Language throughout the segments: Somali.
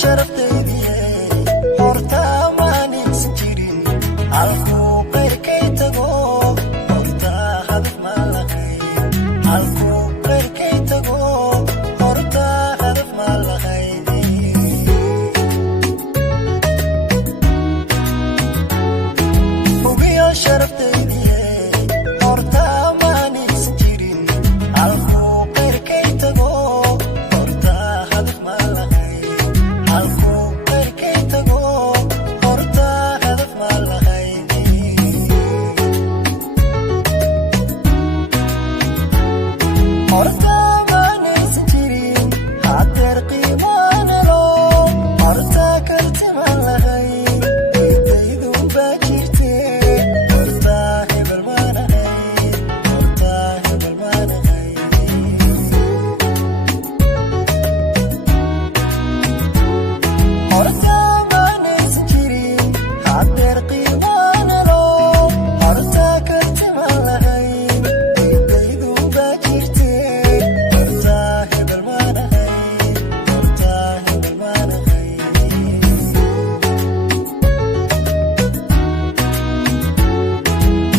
sharaftaydi horta maanin jirin halku qeyrkay tago horta hadaf ma lahay halku qeyrkay tago horta hadaf ma lahay hubiyo sharaftaydi horta maanin jirin halku qeyrkay tago horta hadaf ma lahay halku qeyrkay tago horta hadaf ma lahay horta maanin jirin hadeer qiimaana loo horta karti ma lahay intaydu baa jirtee horta hebel ma lahay horta hebel ma lahay horta maanin jirin hadeer qiimaana loo horta karti ma lahay intaydu baa jirtee horta hebel ma lahay horta hebel ma lahay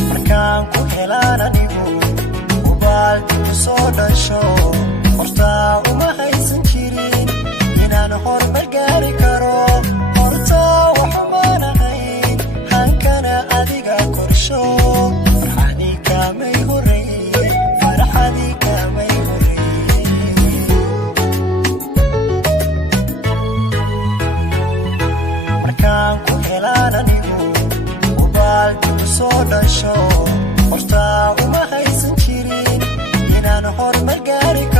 markaan ku helaan anigu ubaalki ku soo dhasho horta uma haysan jirin inaan horumar gaari karo horta waxumaan ahayn hankana adiga korsho farxadii kaamay horreeye farxadii kaamay horreeye markaan ku helaan anigu ubaalki ku soo dhasho horta uma haysan jirin inaan horumar gaari karo